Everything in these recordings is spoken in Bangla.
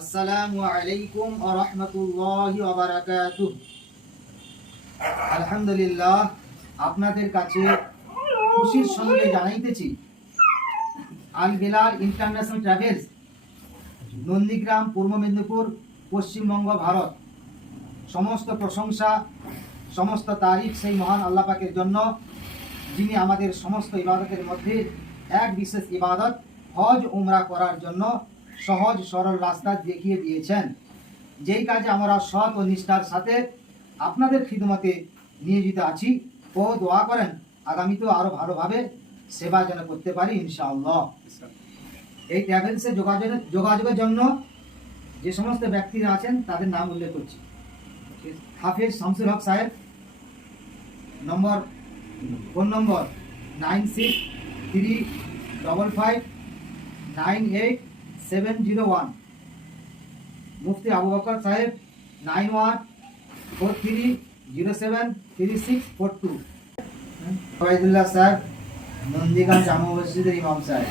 আসসালামু আলাইকুম ওয়া রাহমাতুল্লাহি আলহামদুলিল্লাহ, আপনাদের কাছে খুশির সঙ্গে জানাইতেছি, আল বিলাল ইন্টারন্যাশনাল ট্রাভেলস, নন্দীগ্রাম, পূর্ব মেদিনীপুর, পশ্চিমবঙ্গ, ভারত। সমস্ত প্রশংসা, সমস্ত তারিখ সেই মহান আল্লাহ পাকের জন্য, যিনি আমাদের সমস্ত ইবাদতের মধ্যে এক বিশেষ ইবাদত, হজ, উমরা করার জন্য সহজ, সরল রাস্তা দেখিয়ে দিয়েছেন। যেই কাজে আমরা সৎ ও নিষ্ঠার সাথে আপনাদের খিদমতে নিয়োজিত আছি, ও দোয়া করেন, আগামীতেও আরও ভালোভাবে সেবা যেন করতে পারি, ইনশাআল্লাহ। এই ট্রাভেলসে যোগাযোগের যোগাযোগের জন্য যে সমস্ত ব্যক্তিরা আছেন, তাদের নাম উল্লেখ করছি। হাফিজ শামসুল হক সাহেব, number, phone number, nine six three double five, nine eight seven zero one মুফতি আবু বকর সাহেব nine one four three zero seven three six four two Faizullah সাহেব নন্দীগঞ্জ জামা মসজিদের ইমাম সাহেব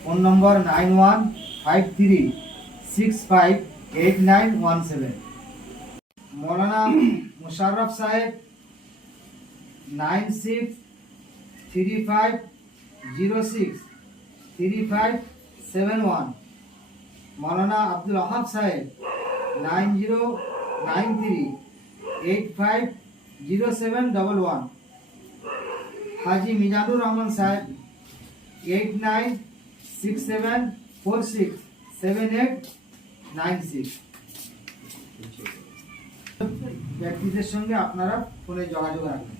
phone number nine one five three six five eight nine one seven মৌলানা মুশাররফ সাহেব nine six three five zero six three five seven one. মৌলানা আব্দুল আহাব সাহেব, nine zero nine three, eight five zero seven double one. হাজি মিজানুর রহমান সাহেব, eight nine six seven four six, seven eight nine six. ব্যক্তিদের সঙ্গে আপনারা ফোনে যোগাযোগ রাখবেন।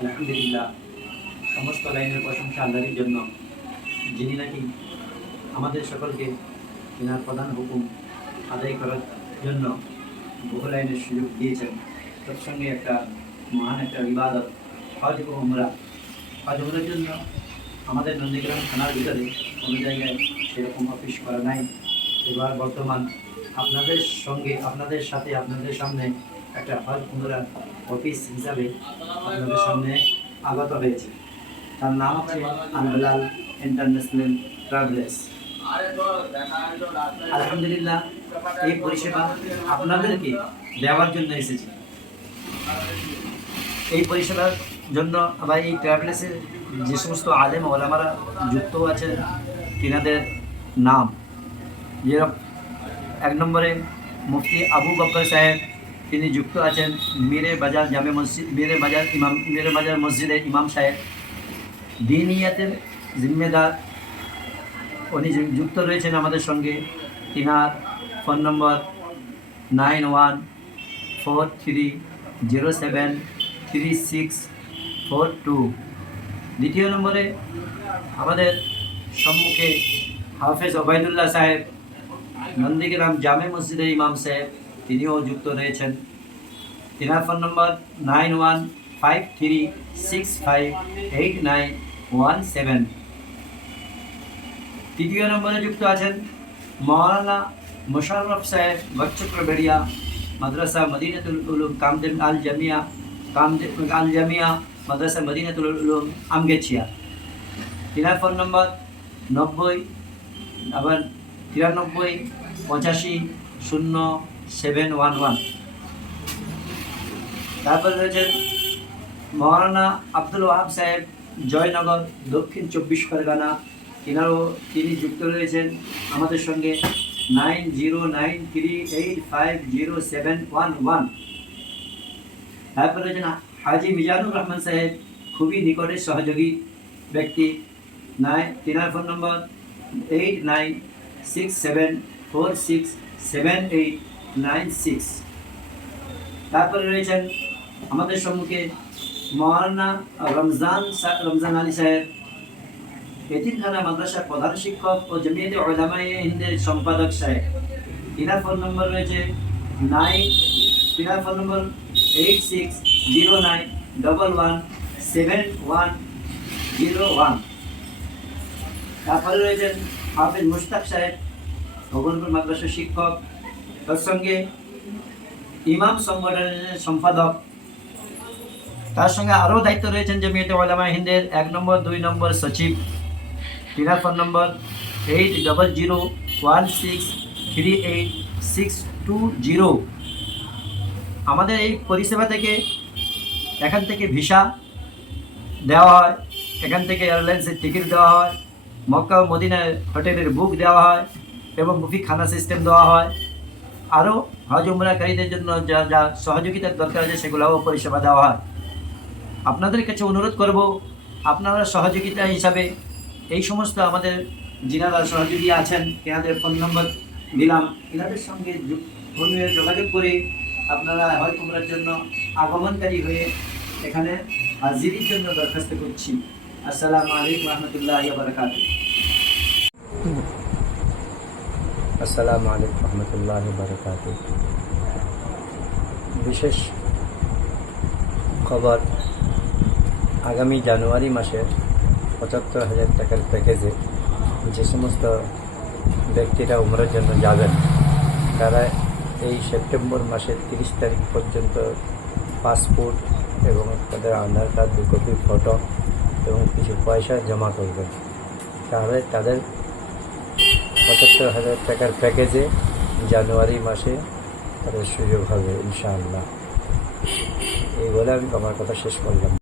আলহামদুলিল্লাহ। সমস্ত লাইনের প্রশংসা আল্লাহর জন্য। যিনি নাকি আমাদের সকলকে তিনার প্রধান হুকুম আদায় করার জন্য বহু লাইনের সুযোগ দিয়েছেন। তৎসঙ্গে একটা মহান একটা ইবাদত, হজ উমরা। হজ উমরার জন্য আমাদের নন্দীগ্রাম থানার ভিতরে কোনো জায়গায় সেরকম অফিস করা নাই। এবার বর্তমান আপনাদের সঙ্গে, আপনাদের সাথে, আপনাদের সামনে একটা হজ উমরা অফিস হিসাবে আপনাদের সামনে আগত হয়েছে। তার নাম হচ্ছে আনবলাল ইন্টারন্যাশনাল ট্রাভেলার্স। আলহামদুলিল্লাহ, এই পরিষেবা আপনাদেরকে দেওয়ার জন্য এসেছি। এই পরিষেবার জন্য বা এই ট্রাভেলার্সের যে সমস্ত আলেম ওলামারা যুক্ত আছেন, তিনাদের নাম। যেরকম এক নম্বরে মুফতি আবু বকর সাহেব, তিনি যুক্ত আছেন মিরে বাজার জামে মসজিদ, মিরে বাজার ইমাম, মিরে বাজার মসজিদের ইমাম সাহেব। দিনিয়াতের জিম্মেদার। উনি যুক্ত রয়েছেন আমাদের সঙ্গে। তিনার phone number nine one four three zero seven three six four two. দ্বিতীয় নম্বরে আমাদের সম্মুখে হাফেজ ওবায়দুল্লাহ সাহেব, নন্দীগ্রাম জামে মসজিদের ইমাম সাহেব, তিনিও যুক্ত রয়েছেন। তিনার phone number nine one five three six five eight nine one seven তৃতীয় নম্বরে যুক্ত আছেন মৌলানা মুশাররফ সাহেব বচ্চক্রবেড়িয়া মাদ্রাসা মদিনাতুল উলুম, কামদেব আল জামিয়া, কামদেব আল জামিয়া, মাদ্রাসা মদিনাতুল উলুম, আমগেছিয়া। তিনার ফোন নম্বর নব্বই, আবার তিরানব্বই, পঁচাশি, শূন্য সেভেন ওয়ান ওয়ান তারপর রয়েছেন মৌলানা আব্দুল ওয়াহাব সাহেব জয়নগর, দক্ষিণ চব্বিশ পরগনা তিনারও তিনি যুক্ত রয়েছেন আমাদের সঙ্গে nine zero nine three eight five zero seven one one. তারপর রয়েছেন হাজি মিজানুর রহমান সাহেব, খুবই নিকটের সহযোগী ব্যক্তি। নাই, তিনার phone number eight nine six seven four six seven eight nine six. তারপরে রয়েছেন আমাদের সম্মুখে মৌলানা রমজান রমজান আলী সাহেব এতিমখানা মাদ্রাসার প্রধান শিক্ষক ও জমিয়তে ওলামায়ে হিন্দের সম্পাদক সাহেব। তিনার ফোন নম্বর রয়েছে নাইন, তিনার phone number eight six zero nine double one seven one zero one. তারপরে রয়েছেন হাফিজ মুশতাক সাহেব ভগবানপুর মাদ্রাসার শিক্ষক। তার সঙ্গে ইমাম সংগঠনের সম্পাদক তার সঙ্গে আরও দায়িত্ব রয়েছেন জমিয়তে ওলামা হিন্দের এক নম্বর, দুই নম্বর সচিব। তিনার phone number eight double zero one six three eight six two zero. আমাদের এই পরিষেবা থেকে এখান থেকে ভিসা দেওয়া হয়, এখান থেকে এয়ারলাইন্সের টিকিট দেওয়া হয়, মক্কা ও মদিনার হোটেলের বুক দেওয়া হয় এবং মুফি খানা সিস্টেম দেওয়া হয়। আরও হজ উমরাকারীদের জন্য যা যা সহযোগিতার দরকার আছে সেগুলোও পরিষেবা দেওয়া হয়। আপনাদের কাছে অনুরোধ করব, আপনারা সহযোগিতা হিসাবে এই সমস্ত আমাদের যিনারা সহযোগী আছেন, এনাদের ফোন নম্বর দিলাম। এনাদের সঙ্গে ফোনে যোগাযোগ করে আপনারা হয় উমরার জন্য আগমনকারী হয়ে এখানে হাজিরির জন্য দরখাস্ত করছি। আসসালামু আলাইকুম রহমতুল্লাহ বারকাত আসসালামু আলাইকুম রহমতুল্লাহ বারকাত বিশেষ খবর আগামী জানুয়ারি মাসে পঁচাত্তর হাজার টাকার প্যাকেজে যে সমস্ত ব্যক্তিরা উমরের জন্য যাবেন, তারা এই সেপ্টেম্বর মাসের তিরিশ তারিখ পর্যন্ত পাসপোর্ট এবং তাদের আধার কার্ড দু কপি, ফটো এবং কিছু পয়সা জমা করবেন। তাহলে তাদের পঁচাত্তর হাজার টাকার প্যাকেজে জানুয়ারি মাসে তাদের সুযোগ হবে, ইনশাআল্লাহ। এই বলে আমি আমার কথা শেষ করলাম।